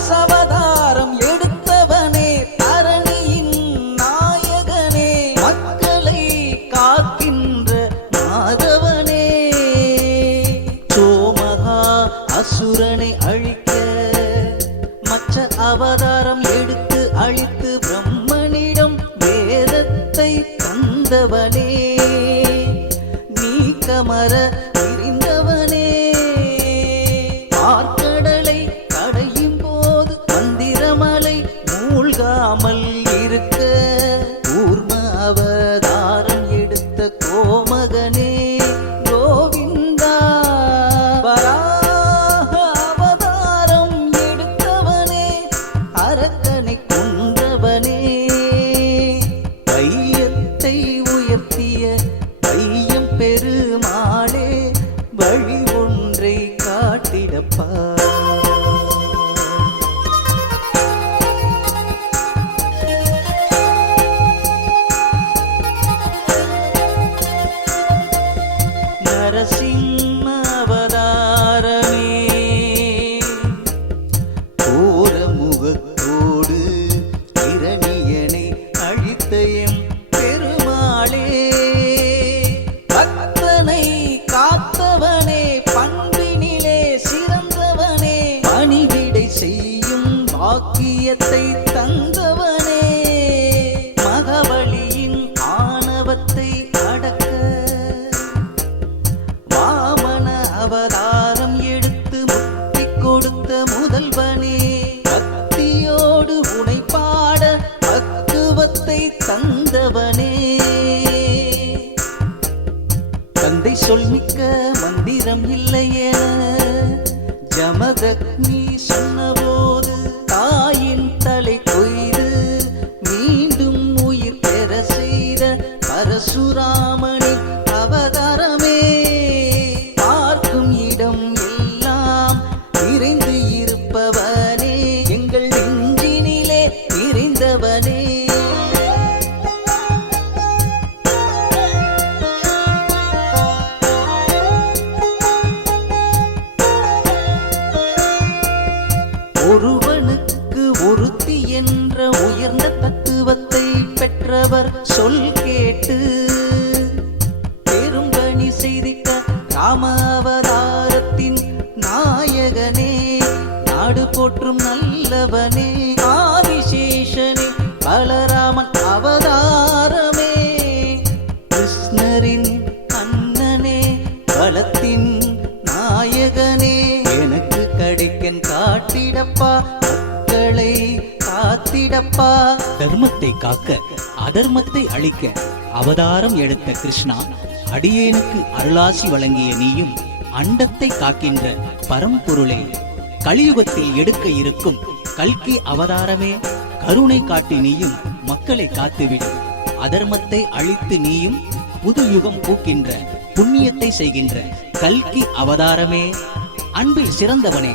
தாசாவதாரம் எடுத்தவனே தரணியின் நாயகனே மக்களை காக்கின்ற மாதவனே. சோமகா அசுரனை அழிக்க மற்ற அவதாரம் எடுத்து அழித்து பிரம்மனிடம் வேதத்தை தந்தவனே. நீக்கமர காட்டிடப்பா கொடுத்த முதல்வனே பக்தியோடு உனை பாட பக்குவத்தை தந்தவனே. தந்தை சொல்மிக்க மந்திரம் இல்லையே ஜமதக்னி ஒருத்தி என்ற உயர்ந்த தத்துவத்தை பெற்றவர் சொல் கேட்டு பெரும்பணி செய்திட்ட ராம அவதாரத்தின் நாயகனே நாடு போற்றும் நல்லவனே ஆதிசேஷனே பலராமன் அவதாரமே. கிருஷ்ணரின் அண்ணனே பலத்தின் நாயகனே. எனக்கு கிடைக்கன் காட்டிடப்பா மக்களை காத்திடப்பா. தர்மத்தை காக்க அதர்மத்தை அழிக்க அவதாரம் எடுத்த கிருஷ்ணா அடியேனுக்கு அருளாசி வழங்கிய நீயும் அண்டத்தை காக்கின்ற பரம்பொருளே. கலியுகத்தில் எடுக்க இருக்கும் கல்கி அவதாரமே கருணை காட்டி நீயும் மக்களை காத்துவிடும் அதர்மத்தை அழித்து நீயும் புது யுகம் பூக்கின்ற புண்ணியத்தை செய்கின்ற கல்கி அவதாரமே. அன்பில் சிறந்தவனே.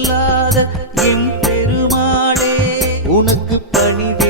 சொல்லாத என் பெருமாளே உனக்கு பணிவே